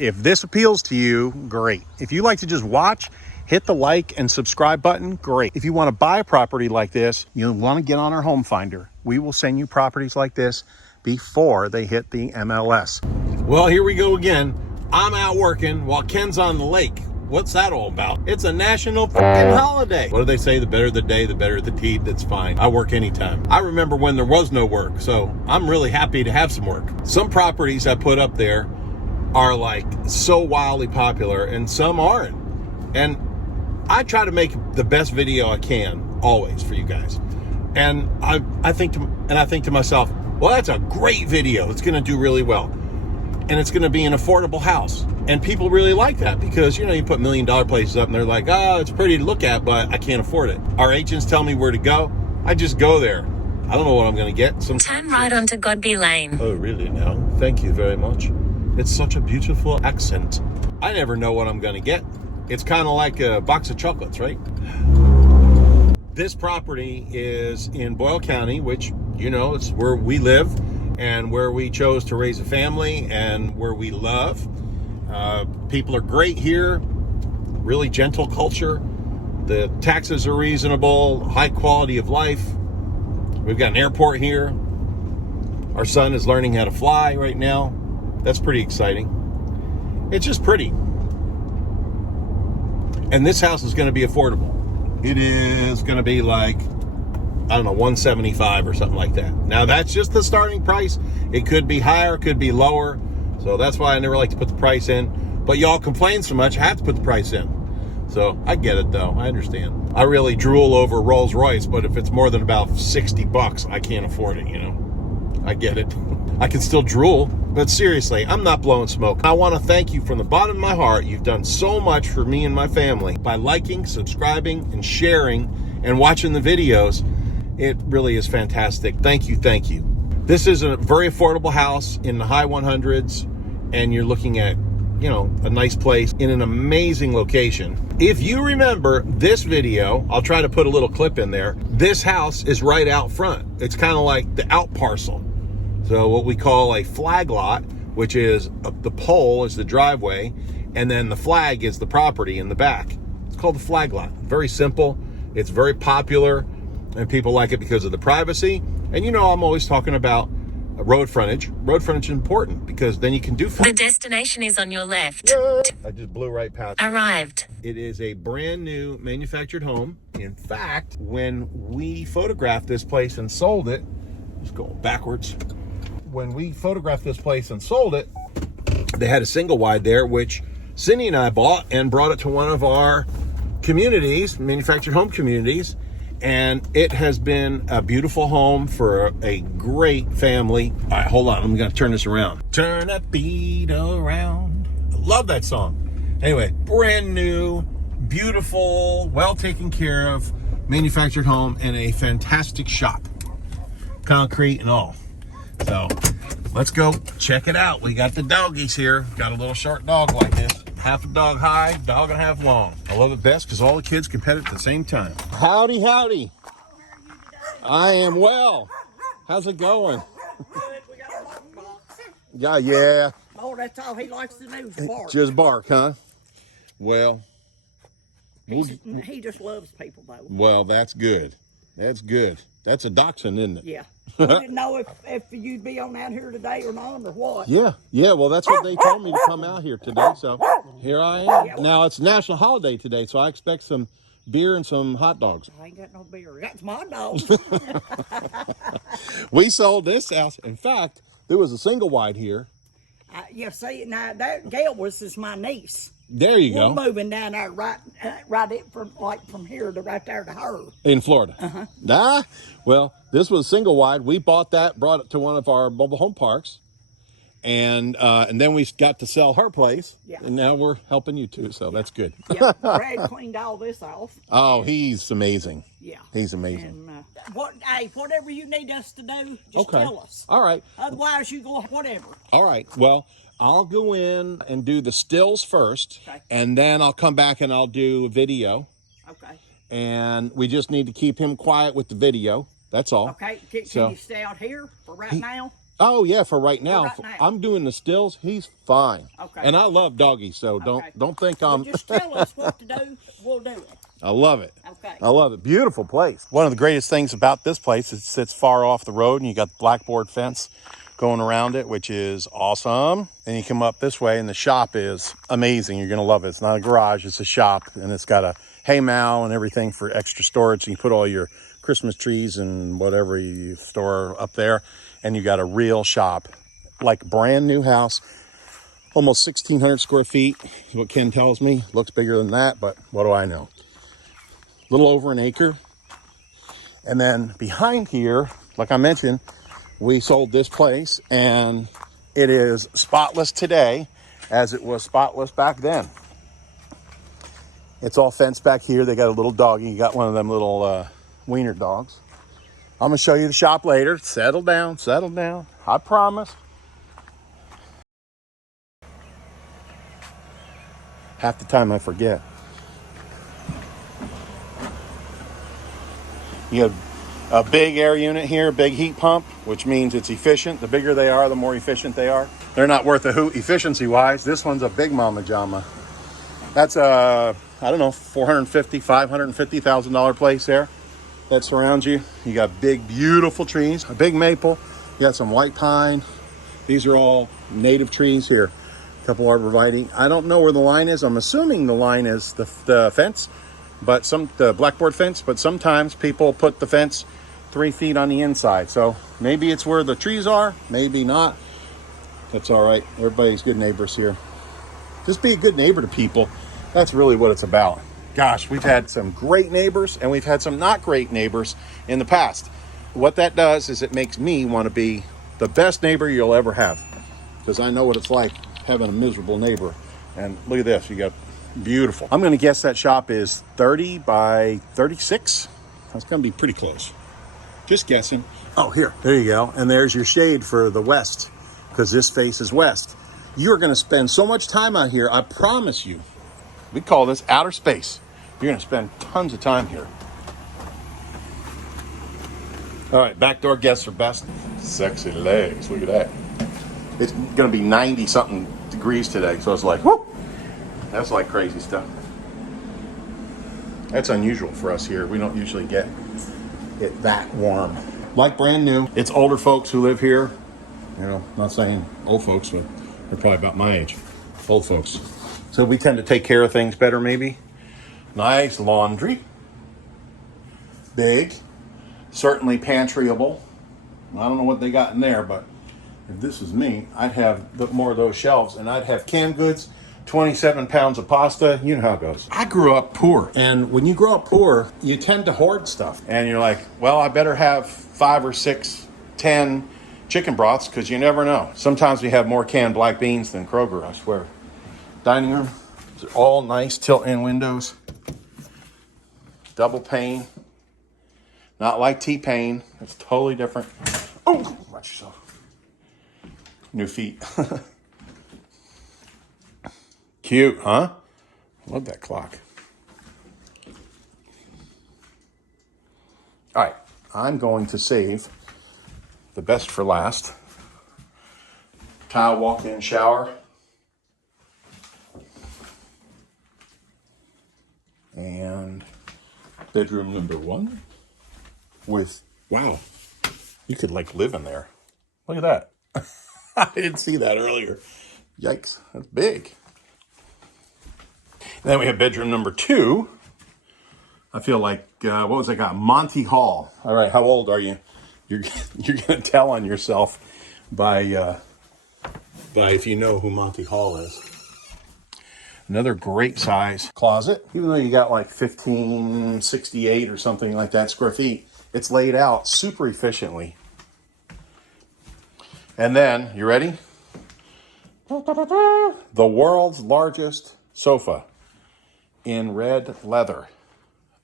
If this appeals to you, great. If you like to just watch, hit the like and subscribe button, great. If you want to buy a property like this, you'll want to get on our home finder. We will send you properties like this before they hit the MLS. Well, here we go again. I'm out working while Ken's on the lake. What's that all about? It's a national freaking holiday. What do they say? The better the day, the better the deed. That's fine. I work anytime. I remember when there was no work, so I'm really happy to have some work. Some properties I put up there are like so wildly popular and some aren't. And I try to make the best video I can always for you guys. And I think to myself, well, that's a great video. It's going to do really well. And it's going to be an affordable house. And people really like that because, you know, you put $1 million places up and they're like, oh, it's pretty to look at, but I can't afford it. Our agents tell me where to go. I just go there. I don't know what I'm going to get. Turn right onto Godby Lane. Oh, really now? Thank you very much. It's such a beautiful accent. I never know what I'm going to get. It's kind of like a box of chocolates, right? This property is in Boyle County, which, you know, it's where we live and where we chose to raise a family and where we love. People are great here, really gentle culture. The taxes are reasonable, high quality of life. We've got an airport here. Our son is learning how to fly right now. That's pretty exciting. It's just pretty. And this house is going to be affordable. It is going to be like, I don't know, $175 or something like that. Now that's just the starting price. It could be higher, it could be lower. So that's why I never like to put the price in. But y'all complain so much, I have to put the price in. So I get it though, I understand. I really drool over Rolls Royce, but if it's more than about $60, I can't afford it, you know. I get it. I can still drool, but seriously, I'm not blowing smoke. I want to thank you from the bottom of my heart. You've done so much for me and my family by liking, subscribing, and sharing, and watching the videos. It really is fantastic. Thank you, thank you. This is a very affordable house in the high 100s, and you're looking at, you know, a nice place in an amazing location. If you remember this video, I'll try to put a little clip in there. This house is right out front. It's kind of like the out parcel. So what we call a flag lot, which is the pole is the driveway, and then the flag is the property in the back. It's called the flag lot. Very simple. It's very popular, and people like it because of the privacy. And you know, I'm always talking about road frontage. Road frontage is important because then you can do. The destination is on your left. I just blew right past. Arrived. It is a brand new manufactured home. In fact, when we photographed this place and sold it, just going backwards. When we photographed this place and sold it, they had a single wide there, which Cindy and I bought and brought it to one of our communities, manufactured home communities. And it has been a beautiful home for a great family. All right, hold on. I'm going to turn this around. Turn that beat around. I love that song. Anyway, brand new, beautiful, well taken care of manufactured home and a fantastic shop. Concrete and all. So let's go check it out. We got the doggies here. Got a little short dog like this. Half a dog high, dog and a half long. I love it best because all the kids can pet it at the same time. Howdy, howdy. I am well. How's it going? Good. We got a bark box. Yeah. Oh, that's all he likes to do is bark. Just bark, huh? Well, He just loves people, though. well, that's good. That's good. That's a dachshund, isn't it? Yeah. I didn't know if you'd be on out here today or not or what. Yeah. Well, that's what they told me to come out here today. So here I am. Now, it's a national holiday today, so I expect some beer and some hot dogs. I ain't got no beer. That's my dog. We sold this house. In fact, there was a single wide here. Yeah, see, now, that Gail is my niece. There you go. We're moving down there right from here to right there to her. In Florida. Uh-huh. Well, this was single wide. We bought that, brought it to one of our mobile home parks, and then we got to sell her place. Yeah. And now we're helping you too, so that's good. Yeah, Brad cleaned all this off. Oh, he's amazing. Yeah. He's amazing. And whatever you need us to do, just tell us. All right. Otherwise, you go whatever. All right. Well, I'll go in and do the stills first, Okay. and then I'll come back and I'll do video. Okay. And we just need to keep him quiet with the video. That's all. Okay. Can So- you stay out here for right now? Oh yeah, for right now. right now. I'm doing the stills. He's fine. Okay. And I love doggies, so Okay. don't think Well, I'm. just tell us what to do. We'll do it. I love it. Okay. I love it. Beautiful place. One of the greatest things about this place is it sits far off the road, and you got the blackboard fence going around it, which is awesome. And you come up this way, and the shop is amazing. You're gonna love it. It's not a garage; it's a shop, and it's got a hay mow and everything for extra storage. So you can put all your Christmas trees and whatever you store up there, and you got a real shop, like brand new house. Almost 1,600 square feet is what Ken tells me. Looks bigger than that, but what do I know? A little over an acre. And then behind here, like I mentioned, we sold this place, and it is spotless today as it was spotless back then. It's all fenced back here. They got a little doggy. You got one of them little wiener dogs. I'm gonna show you the shop later. Settle down, settle down. I promise. Half the time I forget. You have a big air unit here, big heat pump, which means it's efficient. The bigger they are, the more efficient they are. They're not worth a hoot efficiency-wise. This one's a big mama jama. That's a, I don't know, $450,000, $550,000 place there that surrounds you. You got big, beautiful trees, a big maple. You got some white pine. These are all native trees here. A couple arborvitae. I don't know where the line is. I'm assuming the line is the fence, but the blackboard fence. But sometimes people put the fence 3 feet on the inside. So maybe it's where the trees are, maybe not. That's all right. Everybody's good neighbors here. Just be a good neighbor to people. That's really what it's about. Gosh, we've had some great neighbors and we've had some not great neighbors in the past. What that does is it makes me want to be the best neighbor you'll ever have, because I know what it's like having a miserable neighbor. And look at this, you got beautiful. I'm going to guess that shop is 30 by 36. That's going to be pretty close. Just guessing. Oh, here, there you go. And there's your shade for the west, because this faces west. You're going to spend so much time out here, I promise you. We call this outer space. You're going to spend tons of time here. All right, backdoor guests are best. Sexy legs, look at that. It's going to be 90-something degrees today, so it's like, whoop. That's like crazy stuff. That's unusual for us here. We don't usually get it that warm. Like brand new. It's older folks who live here. You know, not saying old folks, but they're probably about my age. Old folks. So we tend to take care of things better, maybe. Nice laundry. Big. Certainly pantryable. I don't know what they got in there, but if this was me, I'd have more of those shelves, and I'd have canned goods, 27 pounds of pasta. You know how it goes. I grew up poor, and when you grow up poor, you tend to hoard stuff. And you're like, well, I better have 5 or 6, 10 chicken broths, because you never know. Sometimes we have more canned black beans than Kroger, I swear. Dining room, it's all nice tilt-in windows. Double pane. Not like T-Pain. It's totally different. Oh, watch yourself. New feet. Cute, huh? Love that clock. All right, I'm going to save the best for last. Tile walk-in shower. And bedroom number 1 with, wow, you could like live in there. Look at that. I didn't see that earlier. Yikes, that's big. And then we have bedroom number 2. I feel like, what was I got? Monty Hall. All right, how old are you? You're going to tell on yourself by if you know who Monty Hall is. Another great size closet. Even though you got like 1568 or something like that square feet, it's laid out super efficiently. And then, you ready? The world's largest sofa in red leather.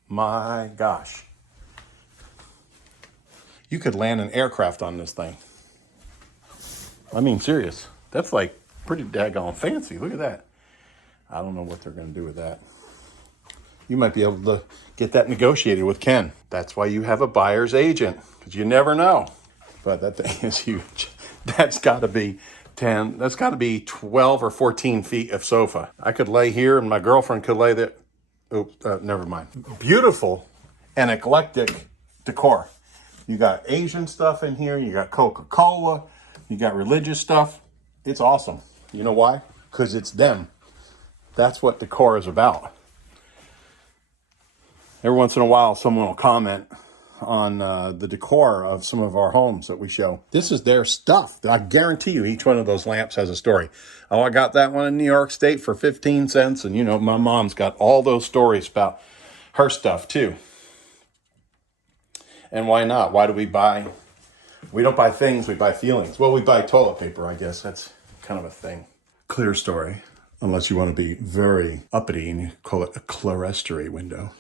My gosh. You could land an aircraft on this thing. I mean, serious. That's like pretty daggone fancy. Look at that. I don't know what they're going to do with that. You might be able to get that negotiated with Ken. That's why you have a buyer's agent, because you never know. But that thing is huge. That's got to be 10. That's got to be 12 or 14 feet of sofa. I could lay here and my girlfriend could lay there. Oh, never mind. Beautiful and eclectic decor. You got Asian stuff in here. You got Coca-Cola. You got religious stuff. It's awesome. You know why? Because it's them. That's what decor is about. Every once in a while, someone will comment on the decor of some of our homes that we show. This is their stuff. I guarantee you each one of those lamps has a story. Oh, I got that one in New York State for 15 cents. And, you know, my mom's got all those stories about her stuff, too. And why not? Why do we buy? We don't buy things, we buy feelings. Well, we buy toilet paper, I guess. That's kind of a thing. Clear story. Unless you want to be very uppity and you call it a clerestory window.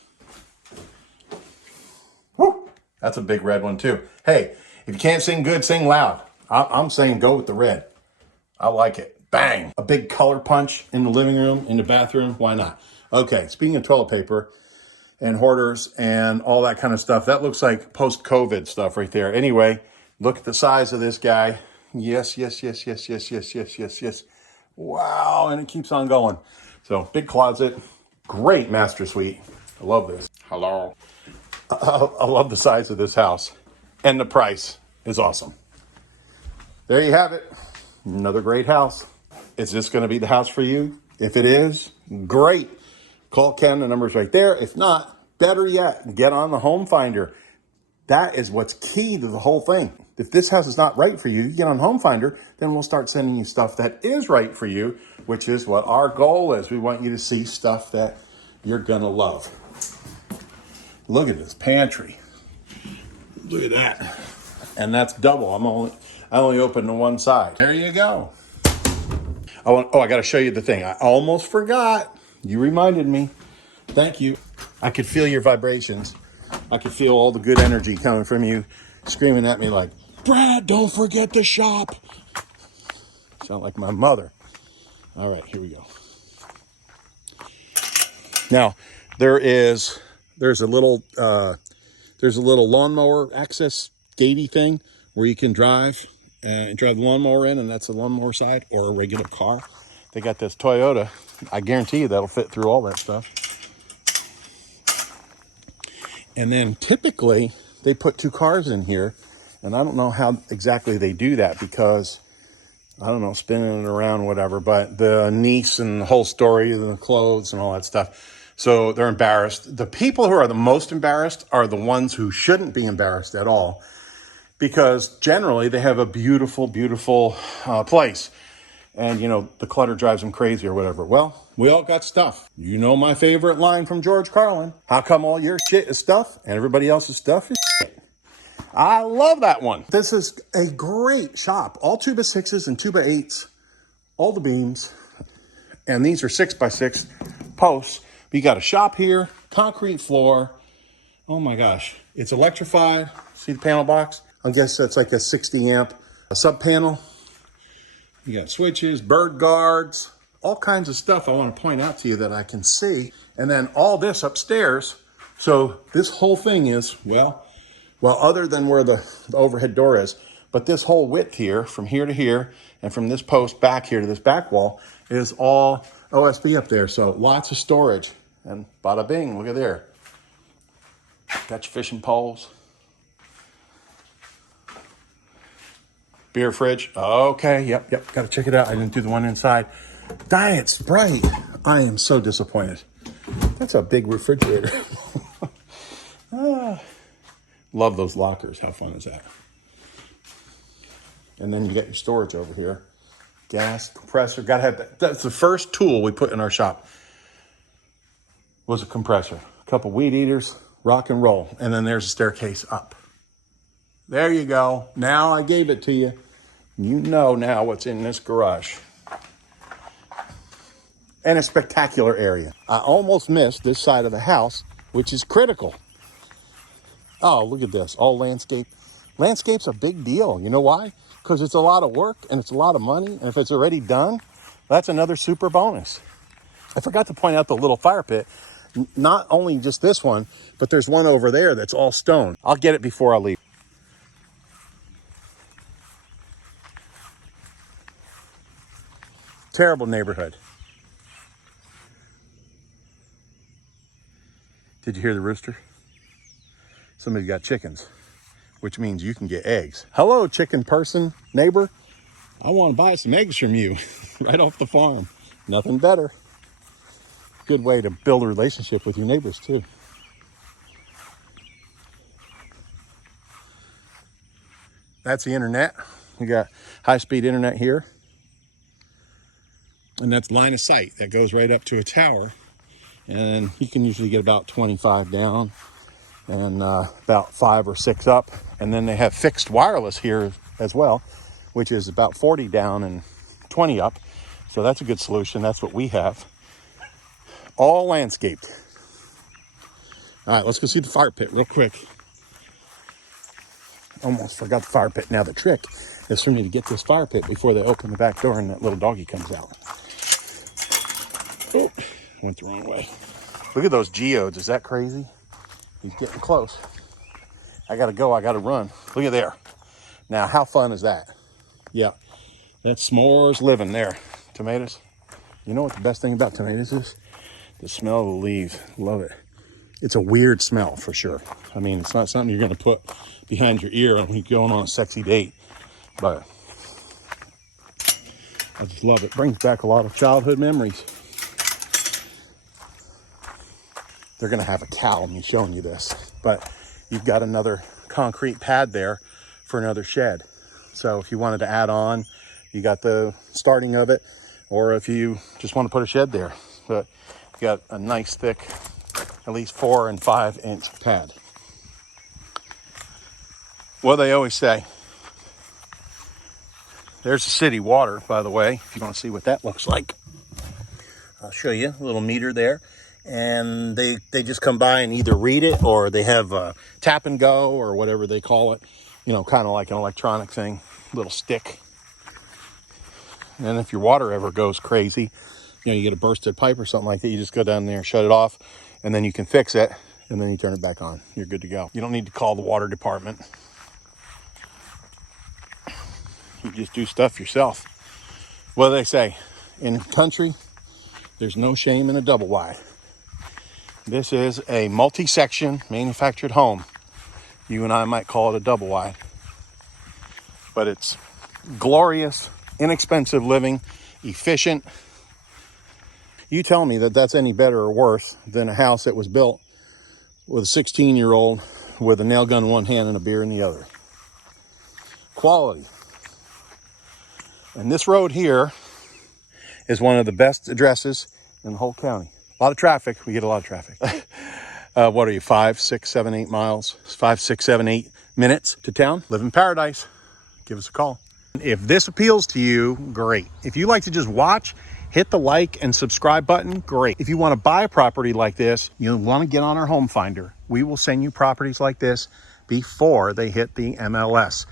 Woo! That's a big red one too. Hey, if you can't sing good, sing loud. I'm saying go with the red. I like it. Bang! A big color punch in the living room, in the bathroom. Why not? Okay, speaking of toilet paper and hoarders and all that kind of stuff, that looks like post-COVID stuff right there. Anyway, look at the size of this guy. Yes, yes, yes, yes, yes, yes, yes, yes, yes. Wow, and it keeps on going. So, big closet, great master suite. I love this. Hello. I love the size of this house. And the price is awesome. There you have it. Another great house. Is this going to be the house for you? If it is, great. Call Ken, the number's right there. If not, better yet, get on the Home Finder. That is what's key to the whole thing. If this house is not right for you, you get on Home Finder, then we'll start sending you stuff that is right for you, which is what our goal is. We want you to see stuff that you're going to love. Look at this pantry. Look at that. And that's double. I only opened the one side. There you go. I got to show you the thing. I almost forgot. You reminded me. Thank you. I could feel your vibrations. I could feel all the good energy coming from you, screaming at me like, Brad, don't forget to shop. Sound like my mother. All right, here we go. Now, there's a little lawnmower access gatey thing where you can drive the lawnmower in, and that's the lawnmower side, or a regular car. They got this Toyota. I guarantee you that'll fit through all that stuff. And then typically they put 2 cars in here, and I don't know how exactly they do that because, I don't know, spinning it around, whatever, but the niece and the whole story and the clothes and all that stuff. So they're embarrassed. The people who are the most embarrassed are the ones who shouldn't be embarrassed at all, because generally they have a beautiful, beautiful place. And, you know, the clutter drives them crazy or whatever. Well, we all got stuff. You know my favorite line from George Carlin. How come all your shit is stuff and everybody else's stuff is shit? I love that one. This is a great shop. All 2x6s and 2x8s. All the beams. And these are 6x6 posts. We got a shop here. Concrete floor. Oh my gosh. It's electrified. See the panel box? I guess that's like a 60 amp sub panel. You got switches, bird guards, all kinds of stuff I want to point out to you that I can see. And then all this upstairs. So this whole thing is, well, other than where the overhead door is, but this whole width here, from here to here, and from this post back here to this back wall, is all OSB up there. So lots of storage. And bada bing, look at there. Got your fishing poles. Beer fridge. Okay, yep. Got to check it out. I didn't do the one inside. Diet Sprite. I am so disappointed. That's a big refrigerator. Love those lockers. How fun is that? And then you got your storage over here. Gas compressor. Got to have that. That's the first tool we put in our shop. Was a compressor. A couple weed eaters. Rock and roll. And then there's a staircase up. There you go. Now I gave it to you. You know now what's in this garage. And a spectacular area. I almost missed this side of the house, which is critical. Oh, look at this. All landscape. Landscape's a big deal. You know why? Because it's a lot of work and it's a lot of money. And if it's already done, that's another super bonus. I forgot to point out the little fire pit. Not only just this one, but there's one over there that's all stone. I'll get it before I leave. Terrible neighborhood. Did you hear the rooster? Somebody's got chickens, which means you can get eggs. Hello, chicken person, neighbor. I want to buy some eggs from you right off the farm. Nothing better. Good way to build a relationship with your neighbors too. That's the internet. We got high-speed internet here. And that's line of sight. That goes right up to a tower. And you can usually get about 25 down and about 5 or 6 up. And then they have fixed wireless here as well, which is about 40 down and 20 up. So that's a good solution. That's what we have. All landscaped. All right, let's go see the fire pit real quick. Almost forgot the fire pit. Now the trick is for me to get this fire pit before they open the back door and that little doggy comes out. Oh, went the wrong way. Look at those geodes. Is that crazy? He's getting close. I gotta go. I gotta run. Look at there. Now, how fun is that? Yeah, that's s'mores living there. Tomatoes. You know what the best thing about tomatoes is? The smell of the leaves. Love it. It's a weird smell for sure. I mean, it's not something you're gonna put behind your ear when you're going on a sexy date, but I just love it. Brings back a lot of childhood memories. They're gonna have a cow, me showing you this, but you've got another concrete pad there for another shed. So if you wanted to add on, you got the starting of it, or if you just want to put a shed there, but you got a nice thick, at least 4 and 5 inch pad. What do they always say? There's the city water, by the way, if you want to see what that looks like. I'll show you a little meter there. And they just come by and either read it or they have a tap and go or whatever they call it. You know, kind of like an electronic thing, little stick. And if your water ever goes crazy, you know, you get a bursted pipe or something like that, you just go down there, shut it off, and then you can fix it, and then you turn it back on. You're good to go. You don't need to call the water department. You just do stuff yourself. What do they say? In the country, there's no shame in a double wide. This is a multi-section manufactured home. You and I might call it a double wide. But it's glorious, inexpensive living, efficient. You tell me that that's any better or worse than a house that was built with a 16-year-old with a nail gun in one hand and a beer in the other. Quality. And this road here is one of the best addresses in the whole county. A lot of traffic. We get a lot of traffic. What are you, 5, 6, 7, 8 miles? 5, 6, 7, 8 minutes to town? Live in paradise. Give us a call. If this appeals to you, great. If you like to just watch, hit the like and subscribe button, great. If you want to buy a property like this, you want to get on our home finder. We will send you properties like this before they hit the MLS.